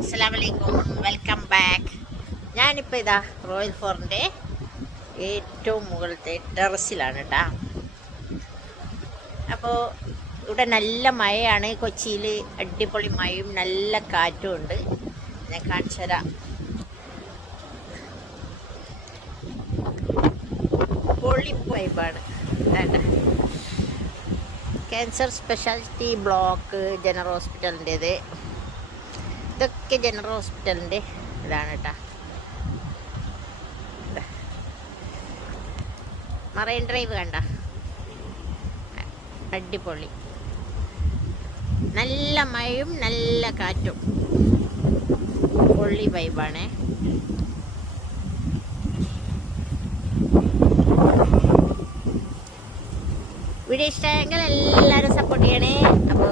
അസ്സലാമു അലൈക്കും, welcome back. ഞാനിപ്പോൾ ഇതാ റോയൽ ഫോറിൻ്റെ ഏറ്റവും മുകളിലത്തെ ടെറസിലാണ് കേട്ടോ. അപ്പോൾ ഇവിടെ നല്ല മഴയാണ്. കൊച്ചിയിൽ അടിപൊളി മഴയും നല്ല കാറ്റും ഉണ്ട്. ഞാൻ കാണിച്ചു തരാം. പൊളി വൈബാണ്. വേണ്ട ക്യാൻസർ സ്പെഷ്യാലിറ്റി ബ്ലോക്ക് ജനറൽ ഹോസ്പിറ്റലിൻ്റേത്. ഇതൊക്കെ ജനറൽ ഹോസ്പിറ്റലിൻ്റെ ഇതാണ് കേട്ടോ. മറൈൻ ഡ്രൈവ് കണ്ട, അടിപൊളി. നല്ല മഴയും നല്ല കാറ്റും, പൊള്ളി വൈബാണേ. വീഡിയോ ഇഷ്ടമായെങ്കിൽ എല്ലാവരും സപ്പോർട്ട് ചെയ്യണേ. അപ്പോൾ